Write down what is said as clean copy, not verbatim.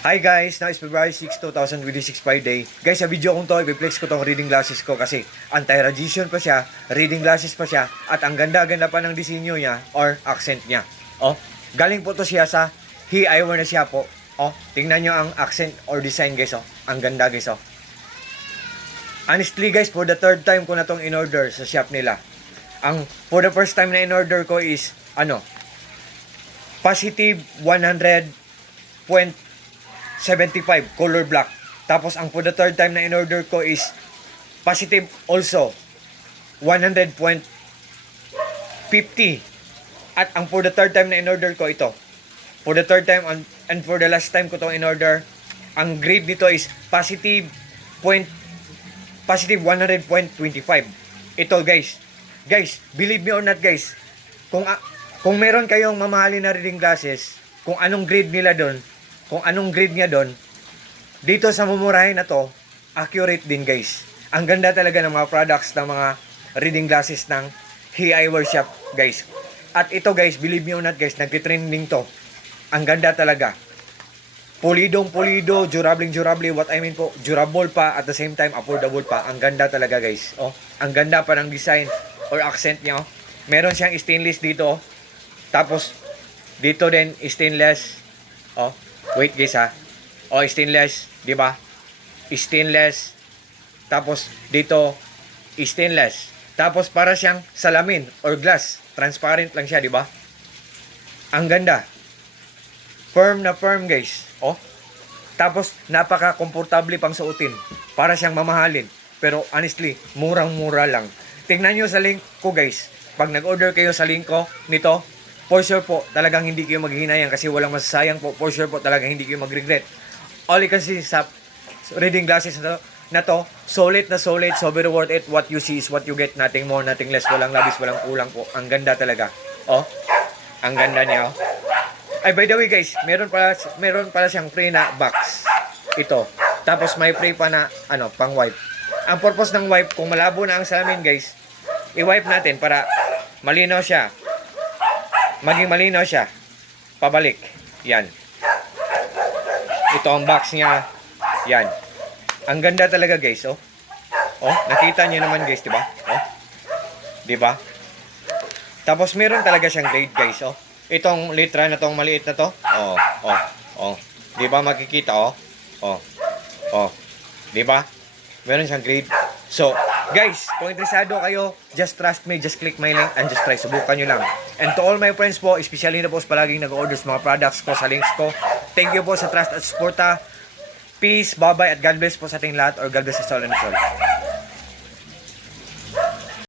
Hi guys, now is February 6, 2026 Friday. Guys, sa video kong to, i-flex ko tong reading glasses ko kasi anti-radiation pa siya, reading glasses pa siya, at ang ganda-ganda pa ng disenyo niya or accent niya. Oh, galing po to siya sa He Eyewear na siya po. Oh, tingnan nyo ang accent or design guys, oh. Ang ganda guys, oh. Honestly guys, for the third time ko na tong in-order sa shop nila. For the first time na in-order ko is, positive 100.75 color black. Tapos ang for the third time na in-order ko is positive also 100.50. At ang for the third time na in-order ko ito. For the third time and for the last time ko itong in-order, ang grade nito is positive 100.25. Ito guys. Guys, believe me or not guys, kung meron kayong mamahalin na reading glasses, kung anong grade nila doon, kung anong grade niya doon, dito sa mumurahin na to, accurate din guys. Ang ganda talaga ng mga products ng mga reading glasses ng He Eyewear Shop guys. At ito guys, believe me or not guys, nagtitrending to. Ang ganda talaga. Pulidong pulido, durable, what I mean po, durable pa at the same time affordable pa. Ang ganda talaga guys. Oh, ang ganda pa ng design or accent niya. Oh. Meron siyang stainless dito. Oh. Tapos dito din stainless. Oh, wait guys ha. Oh, stainless, 'di ba? Stainless. Tapos dito stainless. Tapos para siyang salamin or glass. Transparent lang siya, 'di ba? Ang ganda. Firm na firm guys. Oh. Tapos napaka-komportable pang suotin. Para siyang mamahalin. Pero honestly, murang-mura lang. Tingnan nyo sa link ko guys. Pag nag-order kayo sa link ko nito, for sure po, talagang hindi kayo maghihinayang kasi walang masasayang po. For sure po, talagang hindi kayo mag-regret. Only kasi sa reading glasses na to, solid na solid, so very worth it. What you see is what you get. Nothing more, nothing less. Walang labis, walang kulang po. Ang ganda talaga. Oh, ang ganda niya. Oh. Ay, by the way guys, meron pala siyang free na box. Ito. Tapos may free pa na pang wipe. Ang purpose ng wipe, kung malabo na ang salamin guys, i-wipe natin para malinaw siya. Maging malinaw siya. Pabalik. Yan. Ito ang box niya. Yan. Ang ganda talaga guys, oh. Oh, nakita niyo naman guys, 'di ba? Oh. 'Di ba? Tapos meron talaga siyang grade guys, oh. Itong litra na tong maliit na to. Oh, oh, oh. 'Di ba makikita, oh? Oh. Oh. 'Di ba? Meron siyang grade. So, guys, kung interesado kayo, just trust me, just click my link and just try. Subukan nyo lang. And to all my friends po, especially na po sa palaging nag-order sa mga products ko, sa links ko, thank you po sa trust at support. Peace, bye-bye, at God bless po sa ating lahat, or God bless us all and all.